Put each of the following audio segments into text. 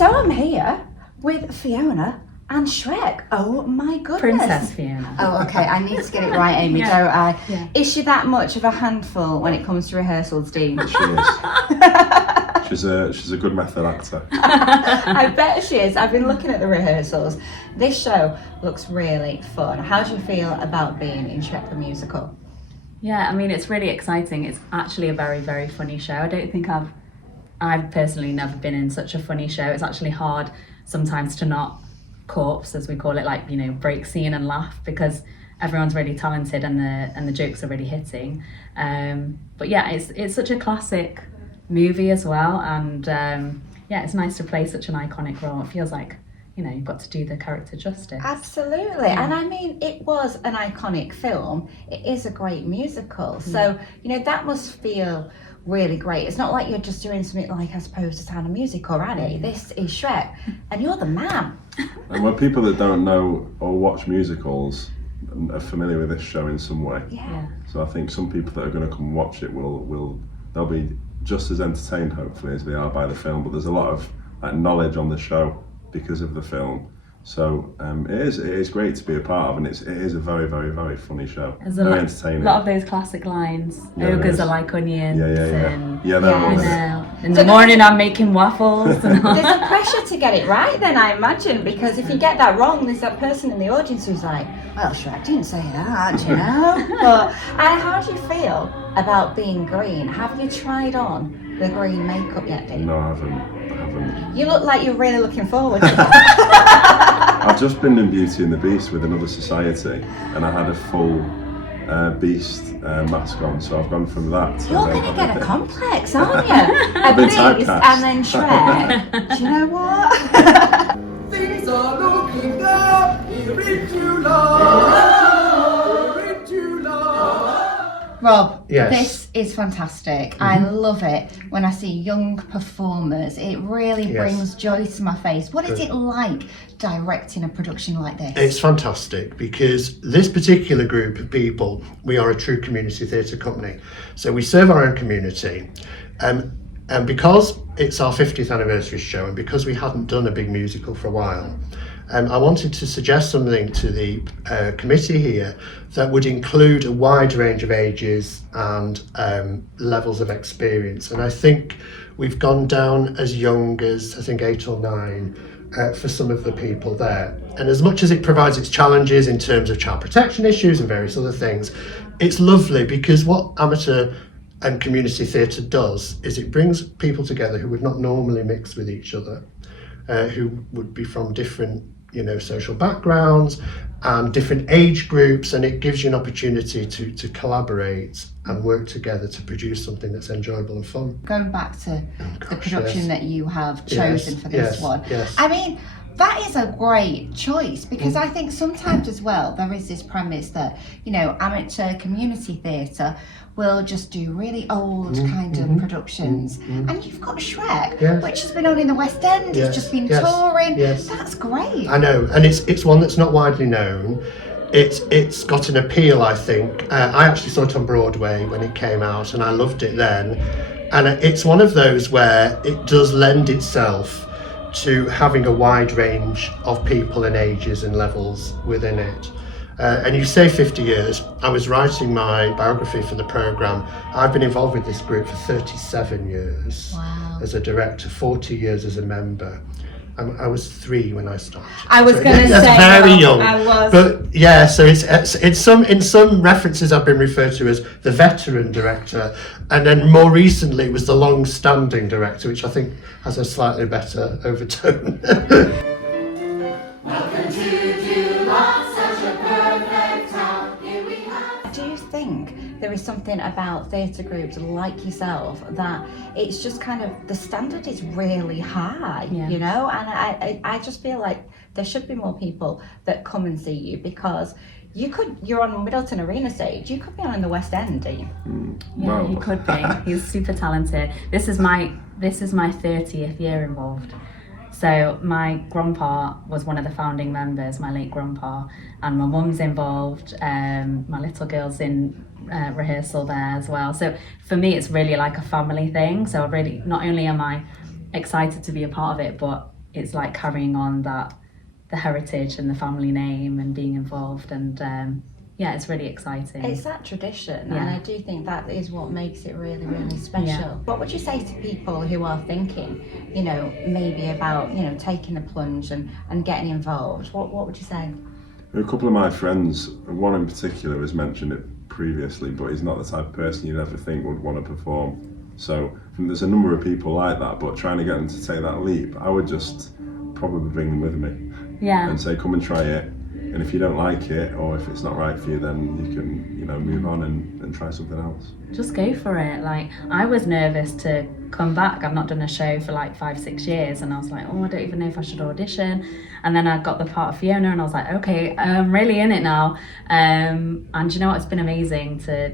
So I'm here with Fiona and Shrek. Oh my goodness. Princess Fiona. Oh, okay. I need to get it right, Amy, Yeah. don't I? Yeah. Is she that much of a handful when it comes to rehearsals, Dean? She is. She's a good method actor. I bet she is. I've been looking at the rehearsals. This show looks really fun. How do you feel about being in Shrek the Musical? Yeah, I mean, it's really exciting. It's actually a very, very funny show. I don't think I've personally never been in such a funny show. It's actually hard sometimes to not corpse, as we call it, like, you know, break scene and laugh, because everyone's really talented and the jokes are really hitting. But yeah, it's such a classic movie as well, and yeah, it's nice to play such an iconic role. It feels like, you know, you've got to do the character justice. Absolutely. And I mean, it was an iconic film. It is a great musical. So, you know, that must feel really great. It's not like you're just doing something like, I suppose, The Sound of Music or Annie. This is Shrek, and you're the man. And when people that don't know or watch musicals are familiar with this show in some way. Yeah. So I think some people that are going to come watch it they'll be just as entertained, hopefully, as they are by the film. But there's a lot of like knowledge on the show because of the film. So it is great to be a part of, and it is a very, very, very funny show. There's very a entertaining. lot of those classic lines. Yeah, Ogres are like onions. Yeah, You they're all there. know, in the morning I'm making waffles. And all. There's a pressure to get it right then, I imagine, because if you get that wrong, there's that person in the audience who's like, well, Shrek didn't say that, you know? But how do you feel about being green? Have you tried on the green makeup yet, Dean? No, I haven't. You look like you're really looking forward to that. I've just been in Beauty and the Beast with another society, and I had a full beast mask on, so I've gone from that to You're then going to having get a it. complex, aren't you? A been beast typecast. and then Shrek. Do you know what? Things are looking up, we're into love, we're into love. Rob, Yes. this is fantastic. I love it when I see young performers. It really Yes. brings joy to my face. What is it like directing a production like this? It's fantastic because this particular group of people, we are a true community theatre company. So we serve our own community. And because it's our 50th anniversary show, and because we hadn't done a big musical for a while, I wanted to suggest something to the committee here that would include a wide range of ages and levels of experience. And I think we've gone down as young as, I think, 8 or 9 for some of the people there. And as much as it provides its challenges in terms of child protection issues and various other things, it's lovely because what amateur and community theatre does is it brings people together who would not normally mix with each other, who would be from different, you know, social backgrounds and different age groups, and it gives you an opportunity to collaborate and work together to produce something that's enjoyable and fun. Going back to the production yes. that you have chosen for this yes, one, yes. I mean, that is a great choice because I think sometimes as well there is this premise that, you know, amateur community theatre will just do really old kind of productions, and you've got Shrek, Yes. which has been on in the West End. Yes, It's just been yes, touring. yes. That's great. I know, and it's one that's not widely known. It's got an appeal, I think. I actually saw it on Broadway when it came out, and I loved it then. And it's one of those where it does lend itself to having a wide range of people and ages and levels within it. And you say 50 years. I was writing my biography for the programme. I've been involved with this group for 37 years as a director, 40 years as a member. I was 3 when I started. I was So going to that's say very Rob, young. I was. But yeah, so it's in some references I've been referred to as the veteran director, and then more recently was the long-standing director, which I think has a slightly better overtone. Do you think there is something about theatre groups like yourself that it's just kind of the standard is really high, you know? And I just feel like there should be more people that come and see you because you're on Middleton Arena stage, you could be on in the West End, do you? Yeah, he could be. He's super talented. This is my 30th year involved. So my grandpa was one of the founding members, my late grandpa, and my mum's involved. My little girl's in rehearsal there as well. So for me, it's really like a family thing. So really, not only am I excited to be a part of it, but it's like carrying on the heritage and the family name and being involved, and yeah, it's really exciting. It's that tradition, Yeah. and I do think that is what makes it really, really special. Yeah. What would you say to people who are thinking, you know, maybe about, you know, taking the plunge and getting involved? What would you say? A couple of my friends, one in particular has mentioned it previously, but he's not the type of person you'd ever think would want to perform. So I think there's a number of people like that, but trying to get them to take that leap, I would just probably bring them with me Yeah. and say, come and try it. And if you don't like it, or if it's not right for you, then you can, you know, move on and try something else. Just go for it. Like, I was nervous to come back. I've not done a show for like 5-6 years, and I was like, oh, I don't even know if I should audition. And then I got the part of Fiona, and I was like, okay, I'm really in it now. And you know what? It's been amazing to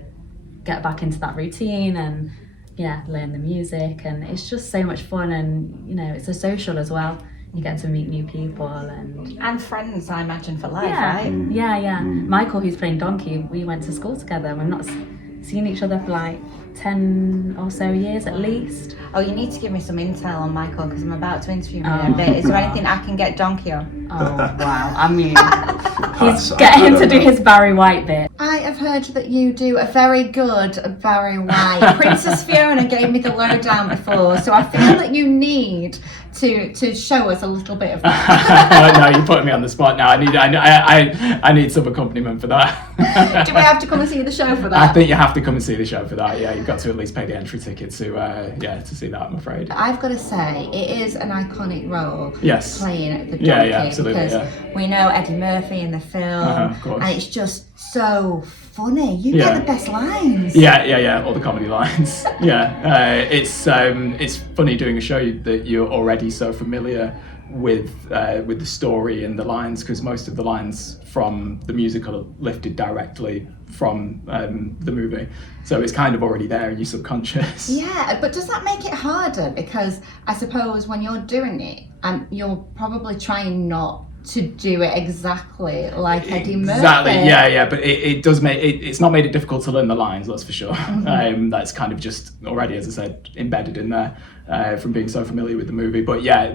get back into that routine and yeah, learn the music, and it's just so much fun, and you know, it's a social as well. You get to meet new people And friends, I imagine, for life, yeah, right? yeah. Michael, who's playing Donkey, we went to school together. We've not seen each other for like 10 or so years at least. Oh, you need to give me some intel on Michael, because I'm about to interview him in a bit. Is there anything I can get Donkey on? Oh wow! I mean, get him to do his Barry White bit. I have heard that you do a very good Barry White. Princess Fiona gave me the lowdown before, so I feel that you need to show us a little bit of that. No, you're putting me on the spot now. I need some accompaniment for that. Do we have to come and see the show for that? I think you have to come and see the show for that. Yeah, you've got to at least pay the entry ticket to see that, I'm afraid. I've got to say, it is an iconic role. Yes. Playing the Donkey, Yeah, absolutely. because Yeah. we know Eddie Murphy in the film, Of course. and it's just so funny. You get the best lines. Yeah, all the comedy lines. Yeah, it's funny doing a show that you're already so familiar with the story and the lines, because most of the lines from the musical are lifted directly from the movie, so it's kind of already there in your subconscious. Yeah, but does that make it harder? Because I suppose when you're doing it, and you're probably trying not to do it exactly like Eddie Murphy. Exactly, yeah, but it does make it's not made it difficult to learn the lines, that's for sure. Mm-hmm. That's kind of just already, as I said, embedded in there from being so familiar with the movie. But yeah,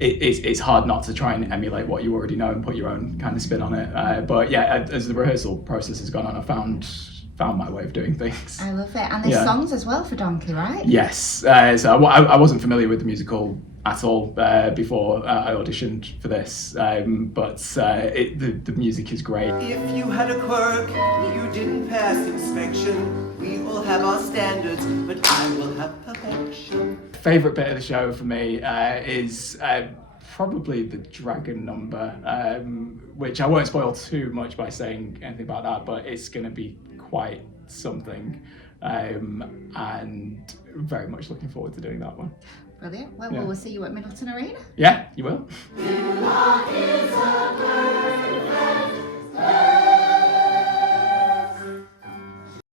it's hard not to try and emulate what you already know and put your own kind of spin on it. But yeah, as the rehearsal process has gone on, I found my way of doing things. I love it. And there's songs as well for Donkey, right? Yes, so I wasn't familiar with the musical at all before I auditioned for this, but the music is great. If you had a quirk, you didn't pass inspection. We all have our standards, but I will have perfection. Favourite bit of the show for me is probably the dragon number, which I won't spoil too much by saying anything about that, but it's going to be quite something, and very much looking forward to doing that one. Brilliant. Well, Yeah. we'll see you at Middleton Arena. Yeah, you will.